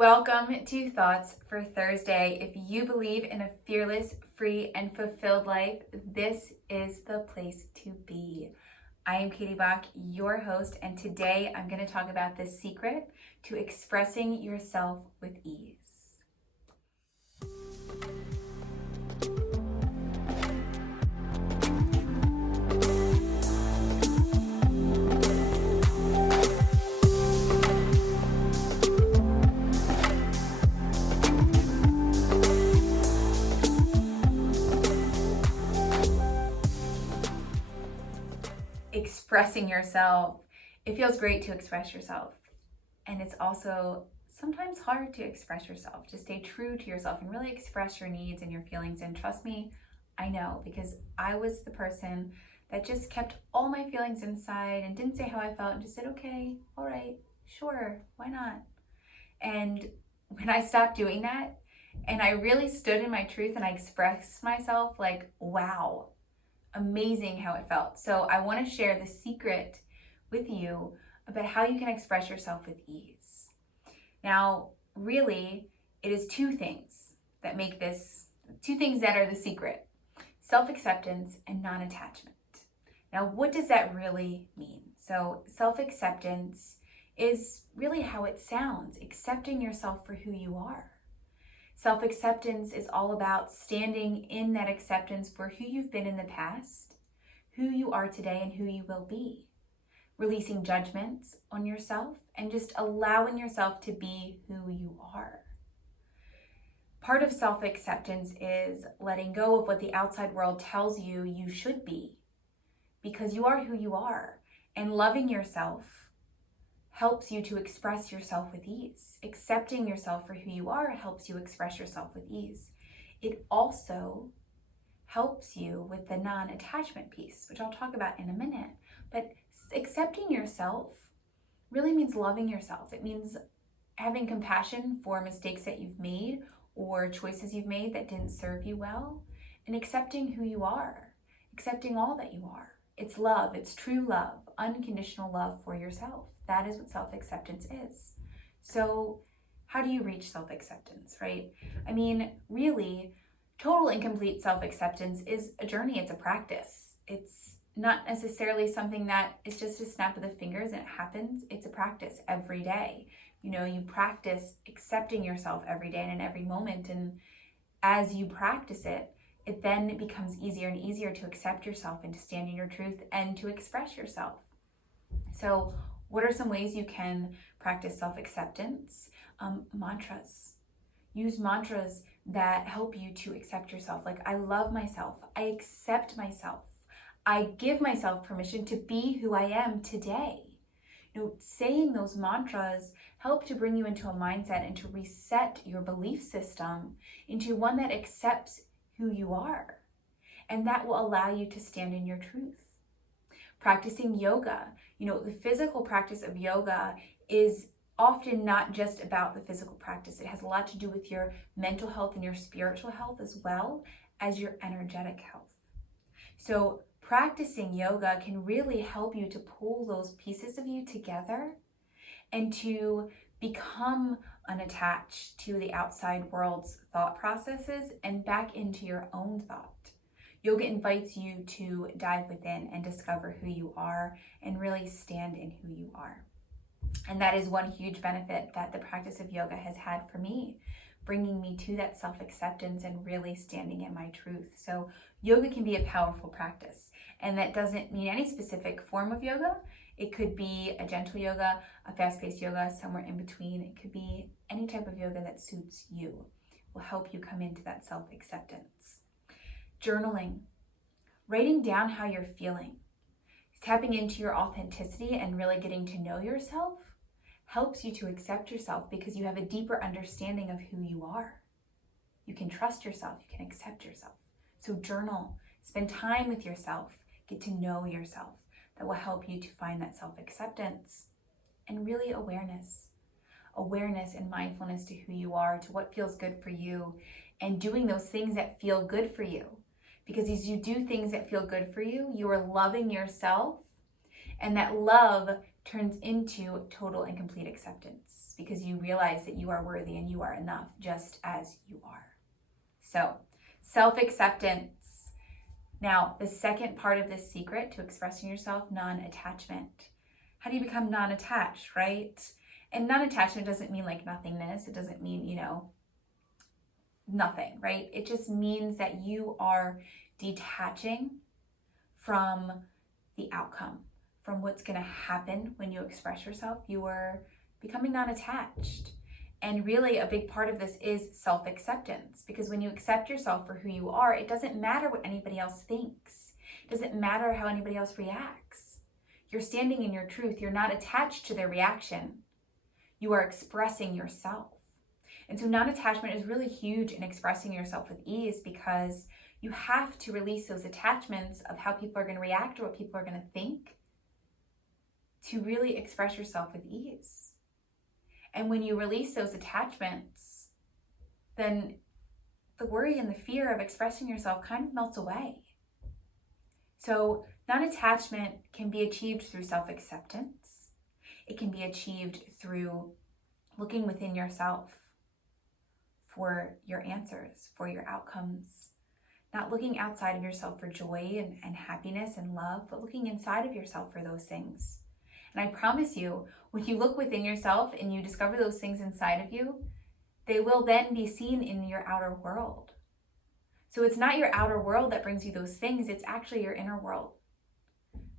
Welcome to Thoughts for Thursday. If you believe in a fearless, free, and fulfilled life, this is the place to be. I am Katie Bach, your host, and today I'm going to talk about the secret to expressing yourself with ease. Expressing yourself. It feels great to express yourself. And it's also sometimes hard to express yourself, to stay true to yourself and really express your needs and your feelings. And trust me, I know, because I was the person that just kept all my feelings inside and didn't say how I felt and just said, okay, all right, sure, why not? And when I stopped doing that and I really stood in my truth and I expressed myself, like, wow, amazing how it felt. So I want to share the secret with you about how you can express yourself with ease. Now, really, it is two things that are the secret: self-acceptance and non-attachment. Now, what does that really mean? So self-acceptance is really how it sounds, accepting yourself for who you are. Self-acceptance is all about standing in that acceptance for who you've been in the past, who you are today, and who you will be. Releasing judgments on yourself and just allowing yourself to be who you are. Part of self-acceptance is letting go of what the outside world tells you you should be, because you are who you are, and loving yourself helps you to express yourself with ease. Accepting yourself for who you are helps you express yourself with ease. It also helps you with the non-attachment piece, which I'll talk about in a minute. But accepting yourself really means loving yourself. It means having compassion for mistakes that you've made or choices you've made that didn't serve you well, and accepting who you are, accepting all that you are. It's love, it's true love, unconditional love for yourself. That is what self-acceptance is. So how do you reach self-acceptance, right? I mean, really, total and complete self-acceptance is a journey, it's a practice. It's not necessarily something that is just a snap of the fingers and it happens. It's a practice every day. You know, you practice accepting yourself every day and in every moment. And as you practice it, it then becomes easier and easier to accept yourself and to stand in your truth and to express yourself. So what are some ways you can practice self-acceptance? Mantras. Use mantras that help you to accept yourself. Like, I love myself. I accept myself. I give myself permission to be who I am today. You know, saying those mantras help to bring you into a mindset and to reset your belief system into one that accepts who you are. And that will allow you to stand in your truth. Practicing yoga. You know, the physical practice of yoga is often not just about the physical practice. It has a lot to do with your mental health and your spiritual health as well as your energetic health. So practicing yoga can really help you to pull those pieces of you together and to become unattached to the outside world's thought processes and back into your own thought. Yoga invites you to dive within and discover who you are and really stand in who you are. And that is one huge benefit that the practice of yoga has had for me, bringing me to that self-acceptance and really standing in my truth. So yoga can be a powerful practice, and that doesn't mean any specific form of yoga. It could be a gentle yoga, a fast-paced yoga, somewhere in between. It could be any type of yoga that suits you. It will help you come into that self-acceptance. Journaling, writing down how you're feeling, tapping into your authenticity and really getting to know yourself helps you to accept yourself because you have a deeper understanding of who you are. You can trust yourself, you can accept yourself. So journal, spend time with yourself, get to know yourself. That will help you to find that self-acceptance and really awareness and mindfulness to who you are, to what feels good for you, and doing those things that feel good for you. Because as you do things that feel good for you, you are loving yourself, and that love turns into total and complete acceptance, because you realize that you are worthy and you are enough just as you are. So, self-acceptance. Now, the second part of this secret to expressing yourself, non-attachment. How do you become non-attached, right? And non-attachment doesn't mean like nothingness. It doesn't mean, nothing, right? It just means that you are detaching from the outcome, from what's going to happen when you express yourself. You are becoming non-attached. And really a big part of this is self-acceptance, because when you accept yourself for who you are, it doesn't matter what anybody else thinks. It doesn't matter how anybody else reacts. You're standing in your truth. You're not attached to their reaction. You are expressing yourself. And so non-attachment is really huge in expressing yourself with ease, because you have to release those attachments of how people are going to react or what people are going to think to really express yourself with ease. And when you release those attachments, then the worry and the fear of expressing yourself kind of melts away. So non-attachment can be achieved through self-acceptance. It can be achieved through looking within yourself for your answers, for your outcomes. Not looking outside of yourself for joy and happiness and love, but looking inside of yourself for those things. And I promise you, when you look within yourself and you discover those things inside of you, they will then be seen in your outer world. So it's not your outer world that brings you those things, it's actually your inner world.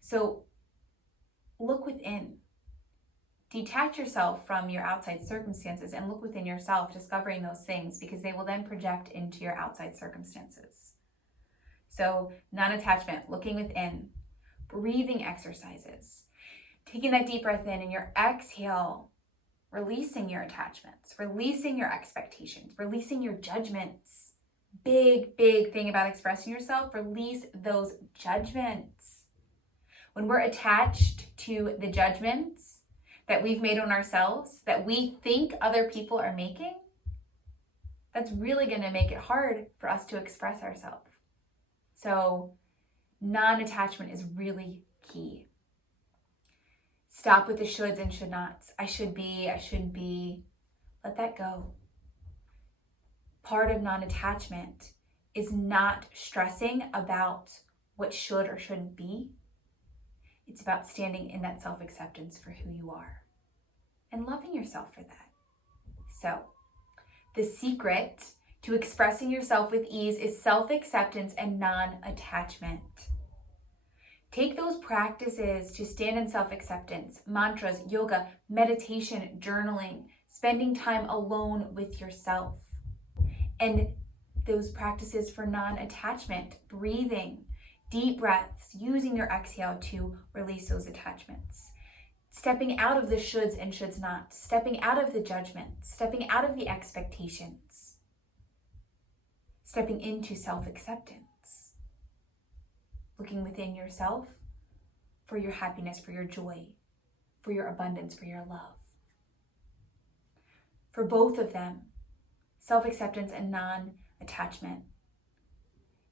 So look within. Detach yourself from your outside circumstances and look within yourself, discovering those things, because they will then project into your outside circumstances. So non-attachment, looking within, breathing exercises, taking that deep breath in, and your exhale, releasing your attachments, releasing your expectations, releasing your judgments. Big thing about expressing yourself, release those judgments. When we're attached to the judgments that we've made on ourselves, that we think other people are making, that's really going to make it hard for us to express ourselves. So non-attachment is really key. Stop with the shoulds and should nots. I should be, I shouldn't be. Let that go. Part of non-attachment is not stressing about what should or shouldn't be. It's about standing in that self-acceptance for who you are and loving yourself for that. So, the secret to expressing yourself with ease is self-acceptance and non-attachment. Take those practices to stand in self-acceptance, mantras, yoga, meditation, journaling, spending time alone with yourself. And those practices for non-attachment, breathing, deep breaths, using your exhale to release those attachments. Stepping out of the shoulds and shoulds not, stepping out of the judgment, stepping out of the expectations, stepping into self-acceptance, looking within yourself for your happiness, for your joy, for your abundance, for your love. For both of them, self-acceptance and non-attachment,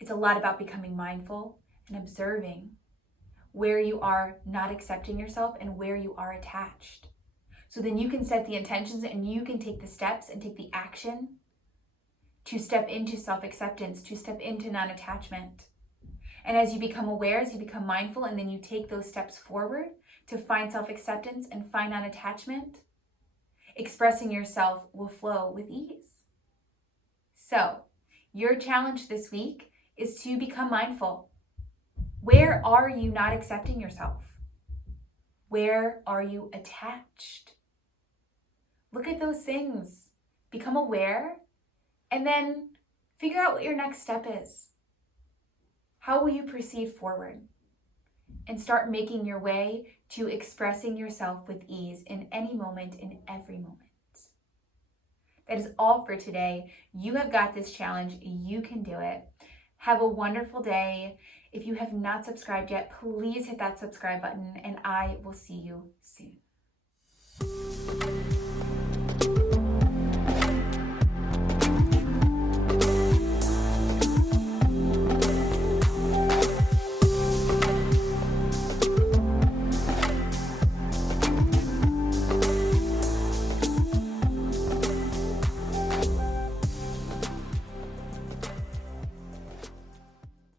it's a lot about becoming mindful and observing where you are not accepting yourself and where you are attached. So then you can set the intentions and you can take the steps and take the action to step into self-acceptance, to step into non-attachment. And as you become aware, as you become mindful, and then you take those steps forward to find self-acceptance and find non-attachment, expressing yourself will flow with ease. So, your challenge this week is to become mindful. Where are you not accepting yourself? Where are you attached? Look at those things. Become aware, and then figure out what your next step is. How will you proceed forward? And start making your way to expressing yourself with ease in any moment, in every moment. That is all for today. You have got this challenge. You can do it. Have a wonderful day. If you have not subscribed yet, please hit that subscribe button, and I will see you soon.